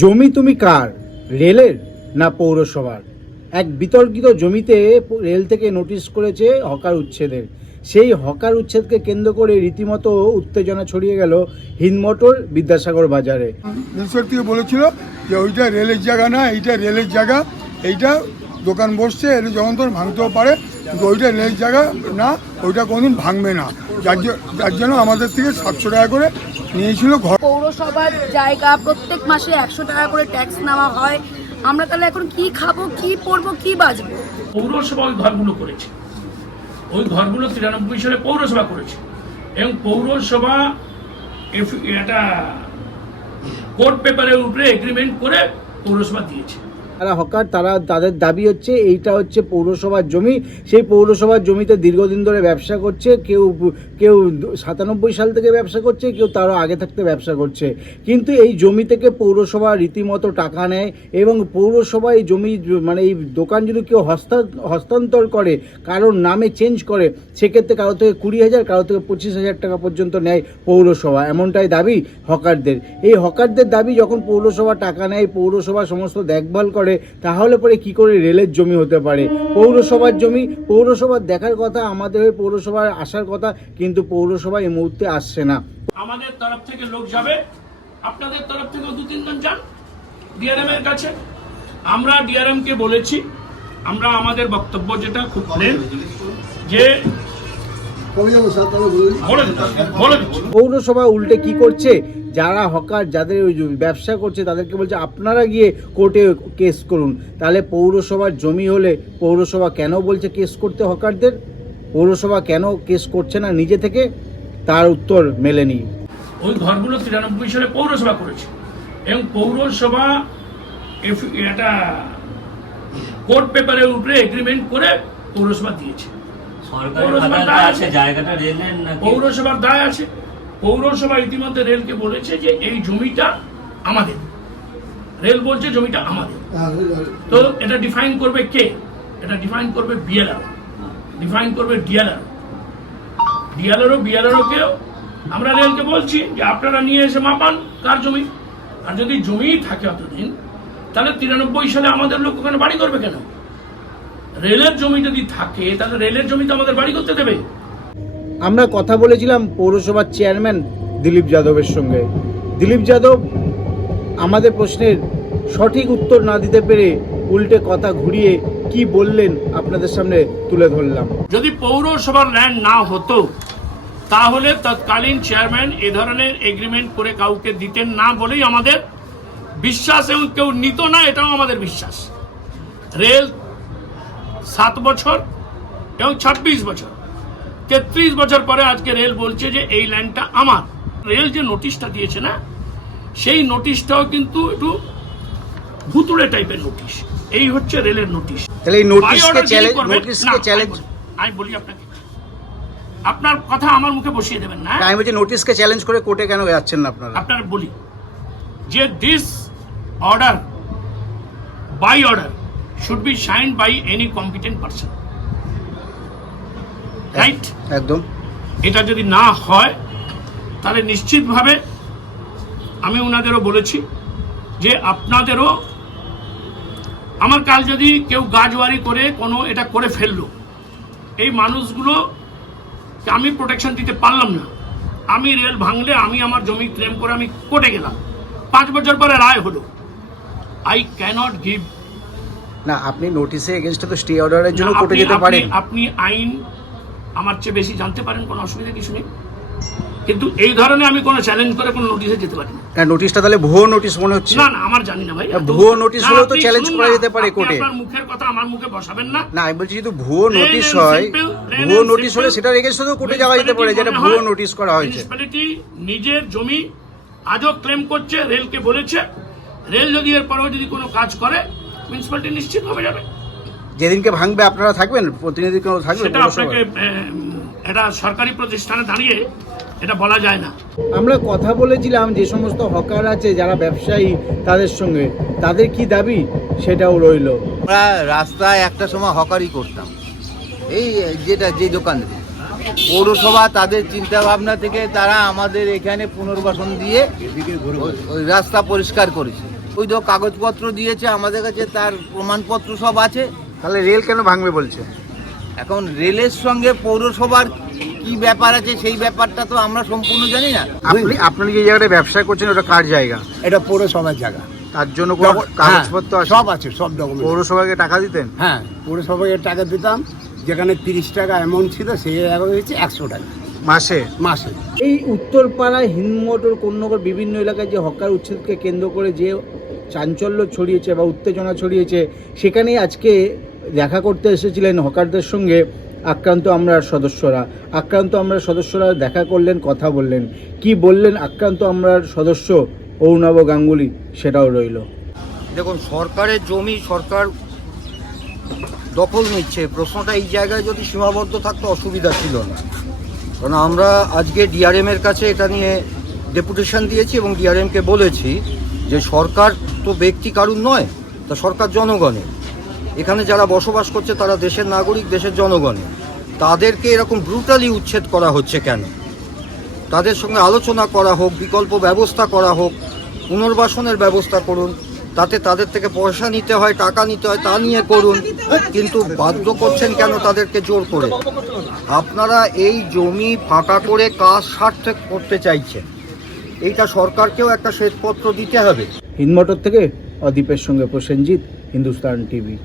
জমি তুমি কার, রেলের না পৌরসভার? এক বিতর্কিত জমিতে রেল থেকে নোটিশ করেছে হকার উচ্ছেদের। সেই হকার উচ্ছেদকে কেন্দ্র করে রীতিমতো উত্তেজনা ছড়িয়ে গেল হিন্দমোটর বিদ্যাসাগর বাজারে। মিনিস্টার থেকে বলেছিল যে ওইটা রেলের জায়গা না, এইটা রেলের জায়গা, এইটা দোকান বসছে, এটা যখন তোর ভাঙতেও পারে, কিন্তু ওইটা রেলের জায়গা না, ওইটা কোনোদিন ভাঙবে না। যার জন্য আমাদের থেকে 700 টাকা করে নিয়েছিল। পৌরসভার জায়গা প্রত্যেক মাসে 100 টাকা করে ট্যাক্স নেওয়া হয়। আমরা তাহলে এখন কি খাবো, কি পরবো, কি বাঁচবো? পৌরসভা ওই ঘরগুলো করেছে, ওই ঘরগুলো 93 সালে পৌরসভা করেছে এবং পৌরসভা একটা কোর্ট পেপারের উপরে এগ্রিমেন্ট করে পৌরসভা দিয়েছে। যারা হকার তাদের দাবি হচ্ছে এইটা হচ্ছে পৌরসভার জমি। সেই পৌরসভার জমিতে দীর্ঘদিন ধরে ব্যবসা করছে, কেউ 97 সাল থেকে ব্যবসা করছে, কেউ তারও আগে থাকতে ব্যবসা করছে। কিন্তু এই জমি থেকে পৌরসভা রীতিমতো টাকা নেয় এবং পৌরসভা এই জমি মানে এই দোকান যদি কেউ হস্তান্তর করে, কারোর নামে চেঞ্জ করে, সেক্ষেত্রে কারো থেকে 20,000, কারো থেকে 25,000 টাকা পর্যন্ত নেয় পৌরসভা। এমনটাই দাবি হকারদের। এই হকারদের দাবি, যখন পৌরসভা টাকা নেয়, পৌরসভা সমস্ত দেখভাল করে, তাহলে পরে কি করে রেলের জমি হতে পারে? পৌরসভার জমি, পৌরসভার দেখার কথা, আমাদের হয়ে পৌরসভার আসার কথা, কিন্তু পৌরসভা এই মুহূর্তে আসছে না। আমাদের তরফ থেকে লোক যাবে, আপনাদের তরফ থেকে 2-3 জন যান ডিআরএম এর কাছে। আমরা ডিআরএম কে বলেছি, আমরা আমাদের বক্তব্য যেটা খুব প্লেন, যে পৌরসভা উল্টে কি করছে, যারা হকার, যাদের ব্যবসা করছে, তাদেরকে বলছে আপনারা গিয়ে কোর্টে কেস করুন। তাহলে পৌরসভার জমি হলে পৌরসভা কেন বলছে কেস করতে হকারদের? পৌরসভা কেন কেস করছে না নিজে থেকে? তার উত্তর মেলেনি। ওই ঘরগুলো 93 সালে পৌরসভা করেছে এবং পৌরসভা একটা কোর্ট পেপারের উপরে এগ্রিমেন্ট করে পৌরসভা দিয়েছে। পৌরসভার দায় আছে। পৌরসভা ইতিমধ্যে রেলকে বলেছে যে এই জমিটা আমাদের। রেল বলছে জমিটা আমাদের। তো এটা ডিফাইন করবে কে? এটা ডিফাইন করবে বিএলআর, ডিফাইন করবে ডিএলআরও কেও আমরা রেলকে বলছি যে আপনারা নিয়ে এসে মাপান কার জমি। আর যদি জমি থাকে অতদিন, তাহলে 93 সালে আমাদের লোক ওখানে বাড়ি করবে কেন? রেলের জমি যদি থাকে, তাহলে রেলের জমি তো আমাদের বাড়ি করতে দেবে। আমরা কথা বলেছিলাম পৌরসভার চেয়ারম্যান দিলীপ যাদবের সঙ্গে। দিলীপ যাদব আমাদের প্রশ্নের সঠিক উত্তর না দিতে পেরে উল্টে কথা ঘুরিয়ে কি বললেন আপনাদের সামনে তুলে ধরলাম। যদি পৌরসভার ল্যান্ড না হতো, তাহলে তৎকালীন চেয়ারম্যান এ ধরনের এগ্রিমেন্ট করে কাউকে দিতেন না বলেই আমাদের বিশ্বাস, এবং কেউ নিত না, এটাও আমাদের বিশ্বাস। রেল 7 বছর এবং 26 বছর, 33 বছর পরে আজকে রেল বলছে যে এই ল্যান্ডটা আমার। রেল যে নোটিশটা দিয়েছে না, সেই নোটিশটাও কিন্তু একটু ভুতুড়ে টাইপের নোটিশ। এই হচ্ছে রেলের নোটিশ। তাহলে এই নোটিশকে চ্যালেঞ্জ আমি বলি আপনাকে, আপনার কথা আমার মুখে বসিয়ে দেবেন না। আমি বলছি নোটিশকে চ্যালেঞ্জ করে কোর্টে কেন যাচ্ছেন না আপনারা? আপনার বলি যে this order, by order should be signed by any competent person, right? একদম। এটা যদি না হয়, তাহলে নিশ্চিতভাবে আমি ওনাদেরও বলেছি যে আপনাদেরও, আমার কাল যদি কেউ গাজওয়ারি করে কোনো এটা করে ফেললো, এই মানুষগুলো আমি প্রোটেকশন দিতে পারলাম না। আমি রেল ভাঙলে আমি আমার জমি ক্লেম করে আমি কোর্টে গেলাম, 5 বছর পরে রায় হলো। আই ক্যানট গিভ না, আপনি নোটিশে এগেইনস্টে তো স্টে অর্ডারের জন্য কোর্টে যেতে পারেন। আপনি আইন আমার চেয়ে বেশি জানতে পারেন, কোনো অসুবিধা কিছু নেই, কিন্তু এই ধরনের আমি কোনো চ্যালেঞ্জ করে কোনো নোটিশে যেতে পারি না। হ্যাঁ, নোটিশটা তাহলে ভুয়ো নোটিশ মনে হচ্ছে। না, আমার জানি না ভাই। ভুয়ো নোটিশ হলেও তো চ্যালেঞ্জ করা যেতে পারে কোর্টে। আপনার মুখের কথা আমার মুখে বসাবেন না। না, আমি বলছি যদি ভুয়ো নোটিশ হয়, ভুয়ো নোটিশ হলে সেটার এগেইনস্টে তো কোর্টে যাওয়া যেতে পারে, যেটা ভুয়ো নোটিশ করা হয়েছে। মিউনিসিপ্যালিটি নিজের জমি আজও ক্লেম করছে, রেলকে বলেছে। রেল যদি এরপরেও যদি কোনো কাজ করে, মিউনিসিপ্যালিটি নিশ্চিত হবে যাবে। যেদিনকে ভাঙবে আপনারা থাকবেন, প্রতিনিধি কেউ থাকবে? সেটা আপনাকে এটা সরকারি প্রতিষ্ঠানে দাঁড়িয়ে এটা বলা যায় না। আমরা কথা বলেছিলাম যে সমস্ত হকার আছে, যারা ব্যবসায়ী, তাদের সঙ্গে, তাদের কি দাবি সেটাও রইল। আমরা রাস্তায় একটা সময় হকারি করতাম, এই যে দোকান। পৌরসভা তাদের চিন্তা ভাবনা থেকে তারা আমাদের এখানে পুনর্বাসন দিয়ে ওই রাস্তা পরিষ্কার করেছে। ওই তো কাগজপত্র দিয়েছে আমাদের কাছে, তার প্রমাণপত্র সব আছে। তাহলে রেল কেন ভাঙবে বলছে? এখন রেলের সঙ্গে পৌরসভার কি ব্যাপার আছে সেই ব্যাপারটা তো আমরা সম্পূর্ণ জানি না। আপনি যে জায়গাটা ব্যবসা করছেন ওটা কার জায়গা? এটা পৌরসভার জায়গা, তার জন্য কোনো কাগজপত্র আছে? সব আছে, সব ডকুমেন্ট। পৌরসভাকে টাকা দিতেন? হ্যাঁ, পৌরসভাকে টাকা দিতাম, যেখানে 30 টাকা অ্যামাউন্ট ছিল সেই জায়গায় হয়েছে 100 টাকা মাসে। মাসে। এই উত্তরপাড়ায় হিন্দমোটর কোন্নগর বিভিন্ন এলাকায় যে হকার উচ্ছেদকে কেন্দ্র করে যে চাঞ্চল্য ছড়িয়েছে বা উত্তেজনা ছড়িয়েছে, সেখানেই আজকে দেখা করতে এসেছিলেন হকারদের সঙ্গে আক্রান্ত আমরার সদস্যরা দেখা করলেন, কথা বললেন। কি বললেন আক্রান্ত আমরার সদস্য অরুণাভ গাঙ্গুলি, সেটাও রইল। দেখুন, সরকারের জমি সরকার দখল নিচ্ছে, প্রশ্নটা এই জায়গায় যদি সীমাবদ্ধ থাকতো অসুবিধা ছিল না। কারণ আমরা আজকে ডিআরএমের কাছে এটা নিয়ে ডেপুটেশন দিয়েছি এবং ডিআরএমকে বলেছি যে সরকার তো ব্যক্তি কারুর নয়, তা সরকার জনগণের। এখানে যারা বসবাস করছে তারা দেশের নাগরিক, দেশের জনগণের। তাদেরকে এরকম ব্রুটালি উচ্ছেদ করা হচ্ছে কেন? তাদের সঙ্গে আলোচনা করা হোক, বিকল্প ব্যবস্থা করা হোক, পুনর্বাসনের ব্যবস্থা করুন। তাতে তাদের থেকে পয়সা নিতে হয়, টাকা নিতে হয়, তা নিয়ে করুন। কিন্তু বাধ্য করছেন কেন তাদেরকে জোর করে? আপনারা এই জমি ফাঁকা করে কাজ সার্থক করতে চাইছেন, এইটা সরকারকেও একটা শ্বেতপত্র দিতে হবে। হিন্দমোটর থেকে অদীপের সঙ্গে প্রসেনজিৎ, হিন্দুস্তান টিভি।